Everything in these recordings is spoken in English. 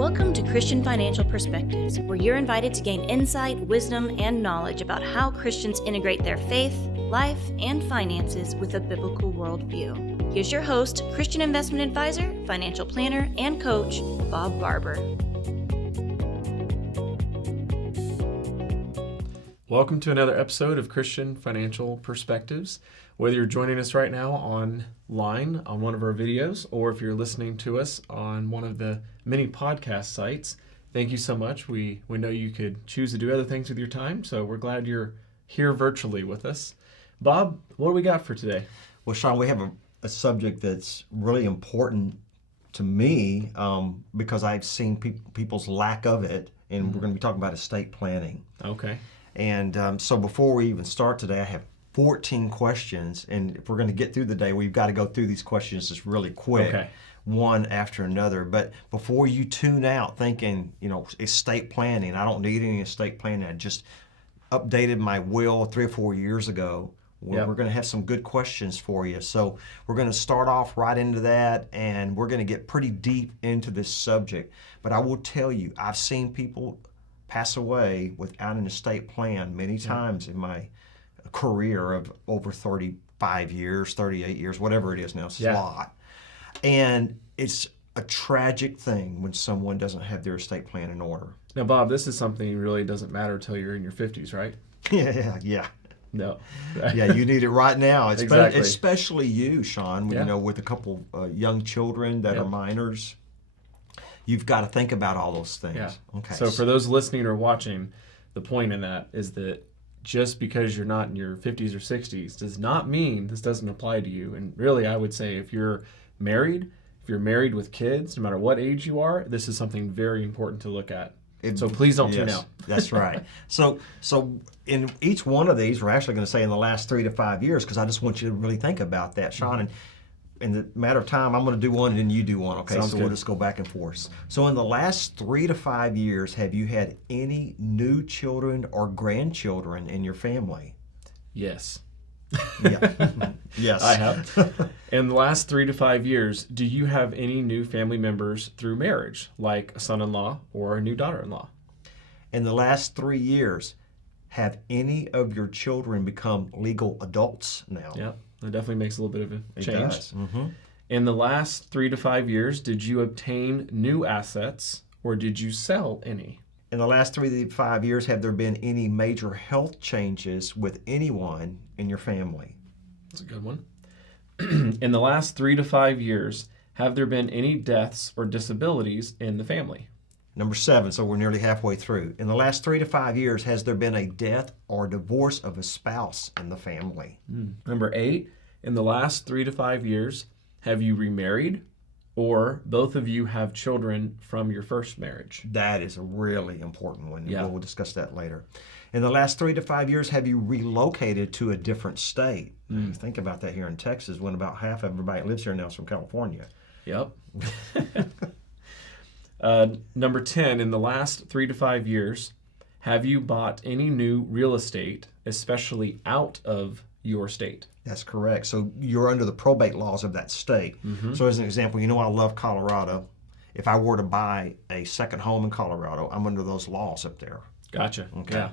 Welcome to Christian Financial Perspectives, where you're invited to gain insight, wisdom, and knowledge about how Christians integrate their faith, life, and finances with a biblical worldview. Here's your host, Christian investment advisor, financial planner, and coach, Bob Barber. Welcome to another episode of Christian Financial Perspectives. Whether you're joining us right now online on one of our videos, or if you're listening to us on one of the many podcast sites, thank you so much. We know you could choose to do other things with your time, so we're glad you're here virtually with us. Bob, what do we got for today? Well, Sean, we have a subject that's really important to me because I've seen people's lack of it, and we're going to be talking about estate planning. Okay. And so before we even start today, I have 14 questions, and if we're going to get through the day, we've got to go through these questions just really quick, one after another. But before you tune out thinking, estate planning, I don't need any estate planning, I just updated my will 3 or 4 years ago. We're going to have some good questions for you. So we're going to start off right into that, and we're going to get pretty deep into this subject. But I will tell you, I've seen people pass away without an estate plan many times in my career of over 35 years, 38 years, whatever it is now. It's a lot. And it's a tragic thing when someone doesn't have their estate plan in order. Now, Bob, this is something really doesn't matter until you're in your 50s, right? Yeah. No. Yeah, you need it right now. Exactly. Especially you, Sean, with a couple young children that are minors. You've got to think about all those things. Yeah. Okay. So for those listening or watching, the point in that is that just because you're not in your 50s or 60s does not mean this doesn't apply to you. And really, I would say if you're married with kids, no matter what age you are, this is something very important to look at. So please don't tune out. That's right. So in each one of these, we're actually going to say in the last 3 to 5 years, because I just want you to really think about that, Sean. And in the matter of time, I'm going to do one and then you do one, okay? Sounds good. We'll just go back and forth. So in the last 3 to 5 years, have you had any new children or grandchildren in your family? Yes. Yeah. Yes. I have. In the last 3 to 5 years, do you have any new family members through marriage, like a son-in-law or a new daughter-in-law? In the last 3 years, have any of your children become legal adults now? Yeah, that definitely makes a little bit of a change. It does. Mm-hmm. In the last 3 to 5 years, did you obtain new assets or did you sell any? In the last 3 to 5 years, have there been any major health changes with anyone in your family? That's a good one. In the last 3 to 5 years, have there been any deaths or disabilities in the family? Number 7, so we're nearly halfway through. In the last 3 to 5 years, has there been a death or divorce of a spouse in the family? Number 8, in the last 3 to 5 years, have you remarried or both of you have children from your first marriage? That is a really important one. Yeah. We'll discuss that later. In the last 3 to 5 years, have you relocated to a different state? Think about that here in Texas, when about half of everybody that lives here now is from California. Yep. Number 10, in the last 3 to 5 years, have you bought any new real estate, especially out of your state? That's correct. So you're under the probate laws of that state. So as an example, I love Colorado. If I were to buy a second home in Colorado, I'm under those laws up there. Gotcha. Okay. Yeah.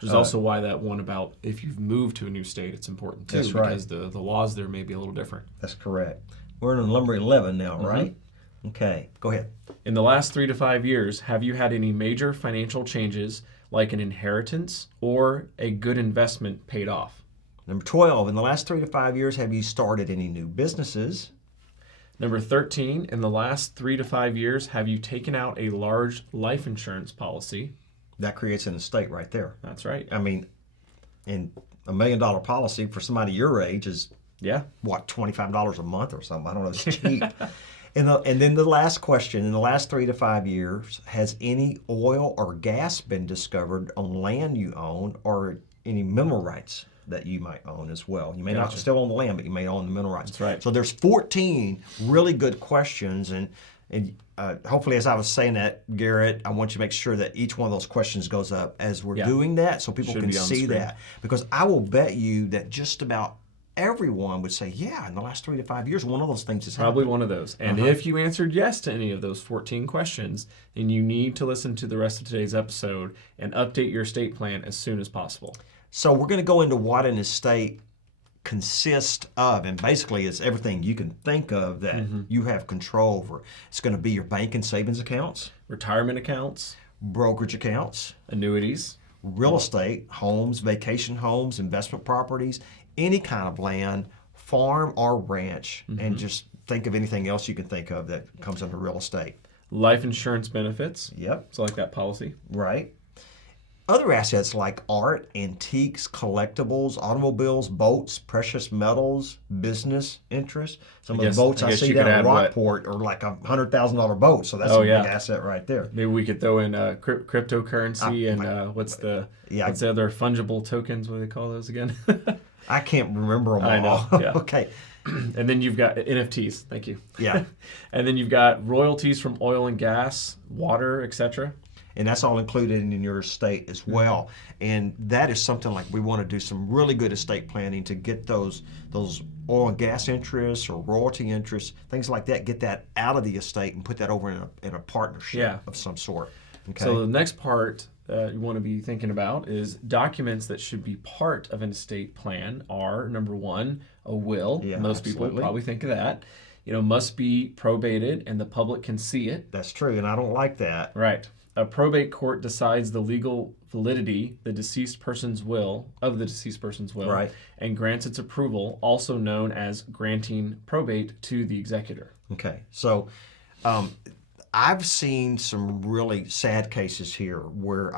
Which is also why that one about if you've moved to a new state, it's important too. That's right. Because the laws there may be a little different. That's correct. We're in number 11 now, right? Okay, go ahead. In the last 3 to 5 years, have you had any major financial changes like an inheritance or a good investment paid off? Number 12, in the last 3 to 5 years, have you started any new businesses? Number 13, in the last 3 to 5 years, have you taken out a large life insurance policy? That creates an estate right there. That's right. I mean, and $1 million policy for somebody your age is, what, $25 a month or something? I don't know, it's cheap. And then the last question, in the last 3 to 5 years, has any oil or gas been discovered on land you own or any mineral rights that you might own as well? You may not still own the land, but you may own the mineral rights. That's right. So there's 14 really good questions, and hopefully, as I was saying that, Garrett, I want you to make sure that each one of those questions goes up as we're doing that so people can see that. Because I will bet you that just about everyone would say, yeah, in the last 3 to 5 years, one of those things has Probably happened. one of those. And if you answered yes to any of those 14 questions, then you need to listen to the rest of today's episode and update your estate plan as soon as possible. So we're going to go into what an estate consists of, and basically it's everything you can think of that you have control over. It's going to be your bank and savings accounts, Retirement accounts, brokerage accounts, annuities, real estate, homes, vacation homes, investment properties, any kind of land, farm or ranch, and just think of anything else you can think of that comes under real estate. life insurance benefits. Yep. So like that policy. Right. Other assets like art, antiques, collectibles, automobiles, boats, precious metals, business interests. Some of the boats I see down in Rockport are like $100,000 boats, so that's a big asset right there. Maybe we could throw in cryptocurrency and what's the other fungible tokens? What do they call those again? I can't remember them all. I know. Yeah. Okay. And then you've got NFTs. Thank you. Yeah. And then you've got royalties from oil and gas, water, etc. And that's all included in your estate as well. And that is something like we want to do some really good estate planning to get those oil and gas interests or royalty interests, things like that, get that out of the estate and put that over in a partnership of some sort. Okay. So the next part you want to be thinking about is documents that should be part of an estate plan are, number one, a will. Yeah, Most people probably think of that. Must be probated and the public can see it. That's true, and I don't like that. Right. A probate court decides the legal validity of the deceased person's will, right, and grants its approval, also known as granting probate to the executor. Okay. So I've seen some really sad cases here where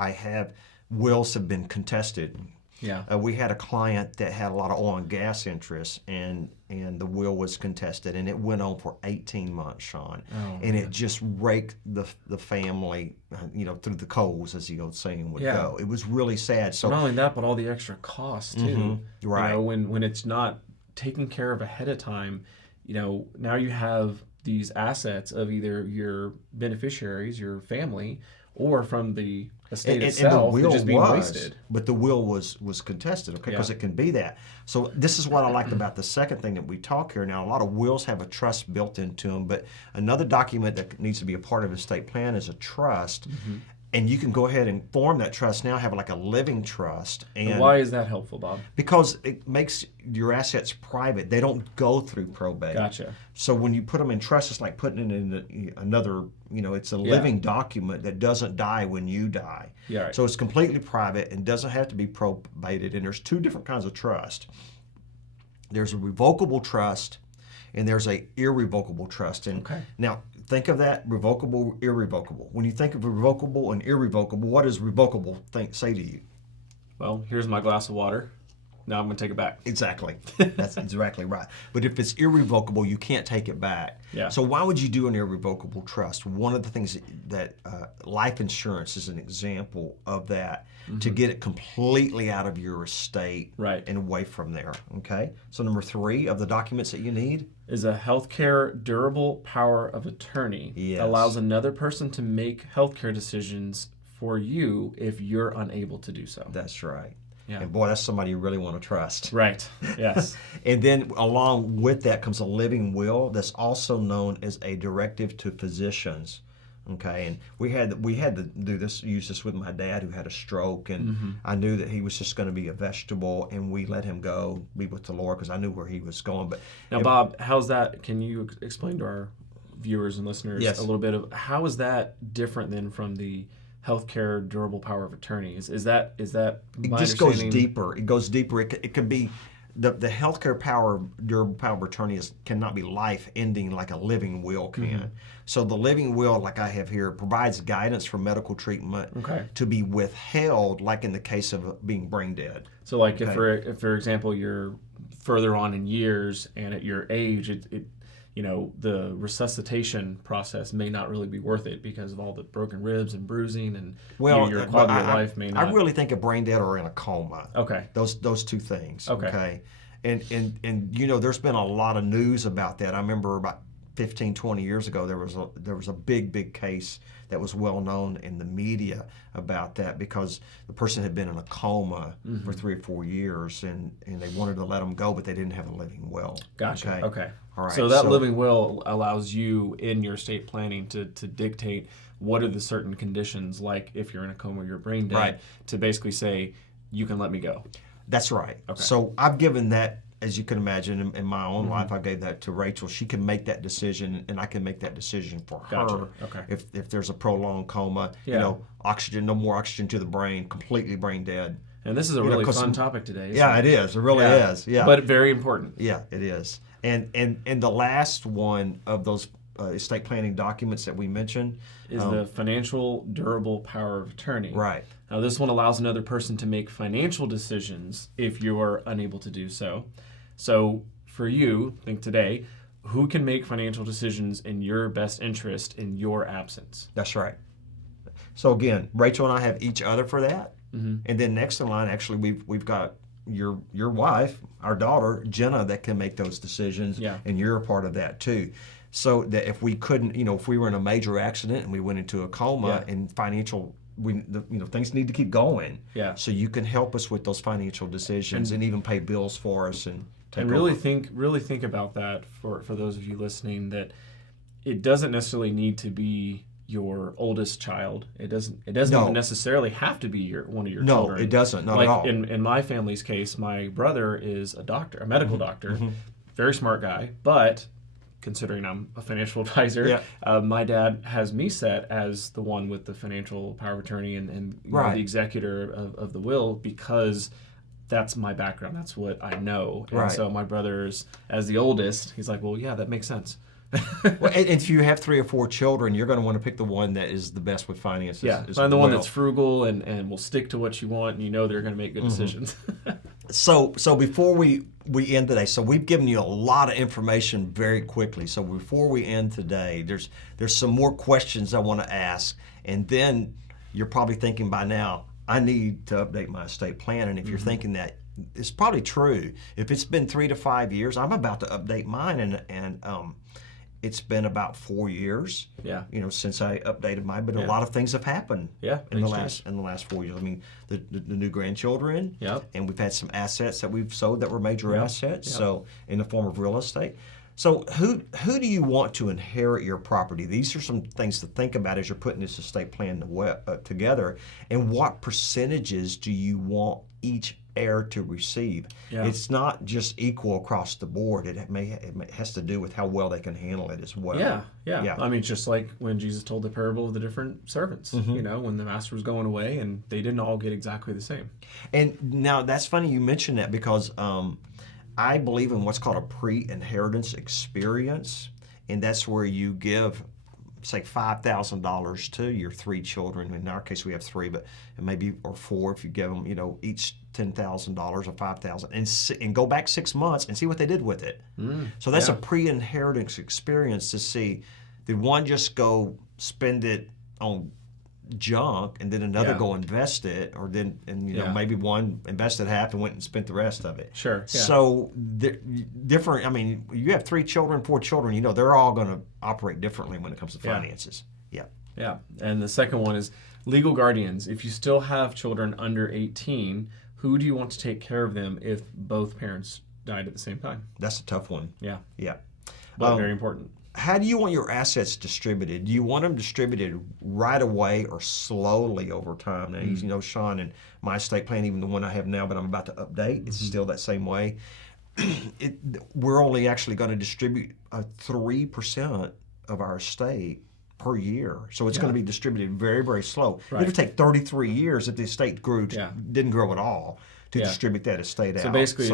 wills have been contested. Yeah. We had a client that had a lot of oil and gas interests, and the will was contested, and it went on for 18 months, Sean. And it just raked the family, through the coals, as the old saying would go. It was really sad. So not only that, but all the extra costs too. Right. When it's not taken care of ahead of time, now you have these assets of either your beneficiaries, your family, or from the estate itself, and the will just being wasted. But the will was contested, okay, because it can be that. So this is what I liked about the second thing that we talk here. Now, a lot of wills have a trust built into them, but another document that needs to be a part of an estate plan is a trust. And you can go ahead and form that trust now, have like a living trust. And why is that helpful, Bob? Because it makes your assets private. They don't go through probate. Gotcha. So when you put them in trust, it's like putting it in another, it's a living document that doesn't die when you die. Yeah, right. So it's completely private and doesn't have to be probated. And there's two different kinds of trust. There's a revocable trust and there's a irrevocable trust. And now, think of that, revocable, irrevocable. When you think of revocable and irrevocable, what does revocable say to you? Well, here's my glass of water. Now I'm going to take it back. Exactly. That's exactly right. But if it's irrevocable, you can't take it back. Yeah. So why would you do an irrevocable trust? One of the things that life insurance is an example of that, to get it completely out of your estate and away from there. Okay. So number 3 of the documents that you need is a healthcare durable power of attorney. Yes. Allows another person to make healthcare decisions for you if you're unable to do so. That's right. Yeah. And boy, that's somebody you really want to trust. Right. Yes. And then along with that comes a living will that's also known as a directive to physicians. Okay, and we had to use this with my dad who had a stroke, and I knew that he was just going to be a vegetable, and we let him go be with the Lord because I knew where he was going. But now, Bob, how's that? Can you explain to our viewers and listeners a little bit of how is that different than from the healthcare durable power of attorney? Is that it just goes deeper. It goes deeper. It could be the healthcare durable power of attorney cannot be life ending like a living will can. So the living will, like I have here, provides guidance for medical treatment to be withheld, like in the case of being brain dead. So like if for example you're further on in years and at your age, the resuscitation process may not really be worth it because of all the broken ribs and bruising, and your quality of life may not. I really think of brain dead or in a coma. Okay. Those two things. Okay. And there's been a lot of news about that. I remember about 15, 20 years ago, there was a big case that was well known in the media about that because the person had been in a coma for 3 or 4 years, and they wanted to let them go, but they didn't have a living will. Gotcha. Okay. All right. So that living will allows you in your estate planning to dictate what are the certain conditions, like if you're in a coma or you're brain dead, right, to basically say, you can let me go. That's right. Okay. So I've given that, as you can imagine, in my own life, I gave that to Rachel. She can make that decision, and I can make that decision for her. Okay. If there's a prolonged coma, oxygen, no more oxygen to the brain, completely brain dead. And this is a really fun topic today. Yeah, it is. It really is. Yeah. But very important. Yeah, it is. And the last one of those estate planning documents that we mentioned is the financial durable power of attorney. Right. Now, this one allows another person to make financial decisions if you are unable to do so. So for you, think today, who can make financial decisions in your best interest in your absence? That's right. So again, Rachel and I have each other for that. And then next in line, actually, we've got your wife, our daughter, Jenna, that can make those decisions. Yeah. And you're a part of that too. So that if we couldn't, if we were in a major accident and we went into a coma and financial, things need to keep going. Yeah. So you can help us with those financial decisions and even pay bills for us and take over. Really think about that for those of you listening, that it doesn't necessarily need to be your oldest child. It doesn't even necessarily have to be one of your children. No, it doesn't. Not like at all. In my family's case, my brother is a doctor, a medical doctor, very smart guy, but considering I'm a financial advisor, my dad has me set as the one with the financial power of attorney and the executor of the will, because that's my background. That's what I know. And so my brother's, as the oldest, he's like, well, yeah, that makes sense. Well, and if you have 3 or 4 children, you're going to want to pick the one that is the best with finances. Yeah, find the one that's frugal and will stick to what you want, and they're going to make good decisions. So before we end today, so we've given you a lot of information very quickly. So before we end today, there's some more questions I want to ask, and then you're probably thinking by now, I need to update my estate plan. And if you're thinking that, it's probably true. If it's been 3 to 5 years, I'm about to update mine, and it's been about 4 years, since I updated mine. But a lot of things have happened in the last 4 years. I mean, the new grandchildren, and we've had some assets that we've sold that were major assets, so in the form of real estate. So who do you want to inherit your property? These are some things to think about as you're putting this estate plan together. And what percentages do you want each heir to receive? It's not just equal across the board. It has to do with how well they can handle it as well. Yeah. I mean, it's just like when Jesus told the parable of the different servants, when the master was going away and they didn't all get exactly the same. And now that's funny you mentioned that, because I believe in what's called a PreInheritance Experience, and that's where you give, say, $5,000 to your 3 children. In our case, we have 3, but maybe or 4 if you give them, each $10,000 or $5,000, and go back 6 months and see what they did with it. So that's a PreInheritance Experience to see, did one just go spend it on junk and then another go invest it, or then maybe one invested half and went and spent the rest of it. Sure. So different. I mean, you have 3 children, 4 children. They're all going to operate differently when it comes to finances. Yeah. And the second one is legal guardians. If you still have children under 18, who do you want to take care of them if both parents died at the same time? That's a tough one. Yeah. But very important. How do you want your assets distributed? Do you want them distributed right away or slowly over time? Now, Sean, and my estate plan, even the one I have now, but I'm about to update, it's still that same way. We're only actually going to distribute 3% of our estate per year. So it's going to be distributed very, very slow. It'll take 33 years if the estate didn't grow at all to distribute that estate out. So basically,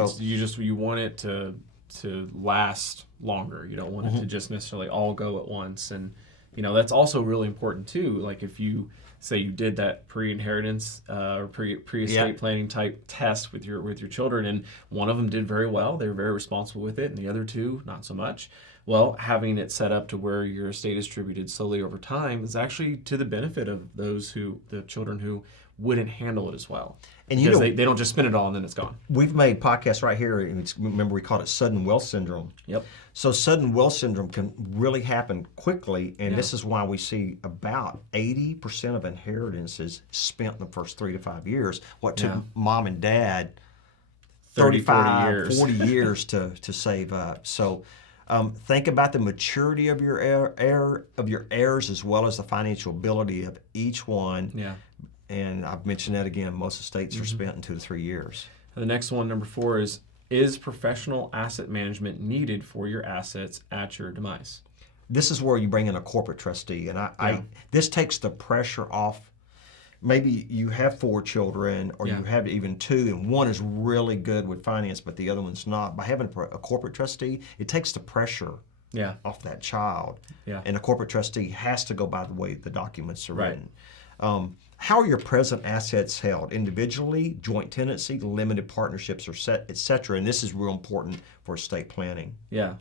you want it to last longer. You don't want it to just necessarily all go at once. And that's also really important too. Like if you say you did that pre-inheritance or pre-estate planning type test with your children, and one of them did very well, they were very responsible with it, and the other 2 not so much. Well, having it set up to where your estate is distributed slowly over time is actually to the benefit of the children who wouldn't handle it as well. And because they don't just spend it all and then it's gone. We've made podcasts right here. Remember, we called it sudden wealth syndrome. Yep. So sudden wealth syndrome can really happen quickly, and this is why we see about 80% of inheritances spent in the first 3 to 5 years. What took mom and dad 35, 40 years to save up. So think about the maturity of your heirs as well as the financial ability of each one. Yeah. And I've mentioned that again, most estates are spent in 2 to 3 years. The next one, number 4, is professional asset management needed for your assets at your demise? This is where you bring in a corporate trustee. And this takes the pressure off. Maybe you have 4 children or you have even 2, and one is really good with finance, but the other one's not. By having a corporate trustee, it takes the pressure off that child. Yeah. And a corporate trustee has to go by the way the documents are written. How are your present assets held? Individually, joint tenancy, limited partnerships, or et cetera? And this is real important for estate planning. Yeah.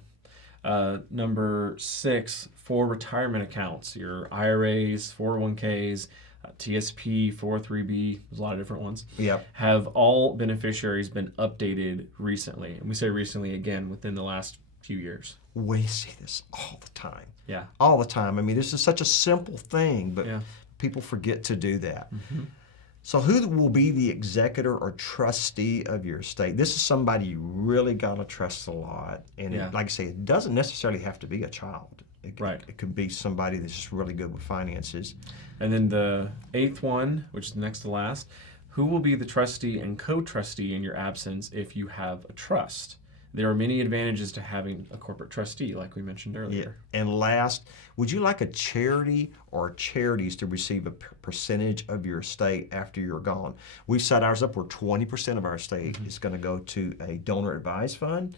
Number 6, for retirement accounts, your IRAs, 401ks, TSP, 403B, there's a lot of different ones. Yep. Have all beneficiaries been updated recently? And we say recently, again, within the last few years. We see this all the time. Yeah. All the time. I mean, this is such a simple thing, but people forget to do that. Mm-hmm. So who will be the executor or trustee of your estate? This is somebody you really got to trust a lot. And like I say, it doesn't necessarily have to be a child. It could be somebody that's just really good with finances. And then the 8th one, which is next to last, who will be the trustee and co-trustee in your absence if you have a trust? There are many advantages to having a corporate trustee, like we mentioned earlier. Yeah. And last, would you like a charity or charities to receive a percentage of your estate after you're gone? We've set ours up where 20% of our estate is going to go to a donor advised fund,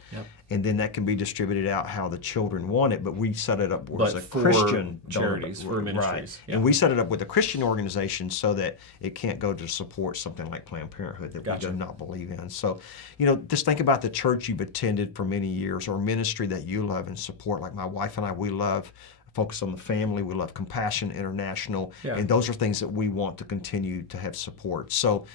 and then that can be distributed out how the children want it. But we set it up as a Christian charities, for ministries. And we set it up with a Christian organization so that it can't go to support something like Planned Parenthood that we do not believe in. So, just think about the church you've attended for many years or ministry that you love and support. Like my wife and I, we love Focus on the Family. We love Compassion International. And those are things that we want to continue to have support. So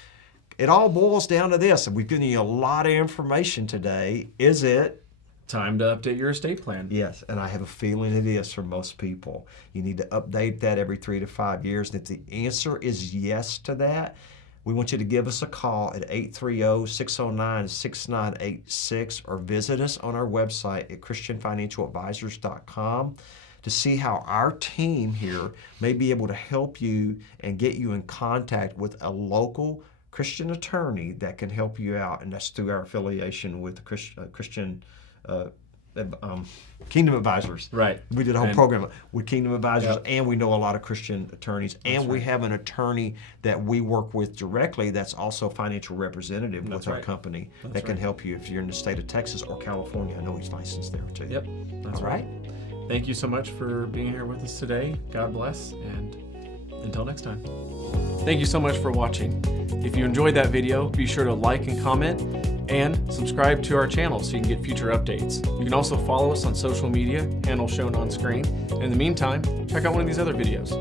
it all boils down to this. And we've given you a lot of information today. Is it time to update your estate plan? Yes, and I have a feeling it is for most people. You need to update that every 3 to 5 years. And if the answer is yes to that, we want you to give us a call at 830-609-6986 or visit us on our website at christianfinancialadvisors.com to see how our team here may be able to help you and get you in contact with a local Christian attorney that can help you out. And that's through our affiliation with the Christian Kingdom Advisors. Right. We did a whole program with Kingdom Advisors, and we know a lot of Christian attorneys, and we have an attorney that we work with directly that's also a financial representative with our company that can help you if you're in the state of Texas or California. I know he's licensed there too. Yep. That's right. Thank you so much for being here with us today. God bless, and until next time. Thank you so much for watching. If you enjoyed that video, be sure to like and comment, and subscribe to our channel so you can get future updates. You can also follow us on social media, handle shown on screen. In the meantime, check out one of these other videos.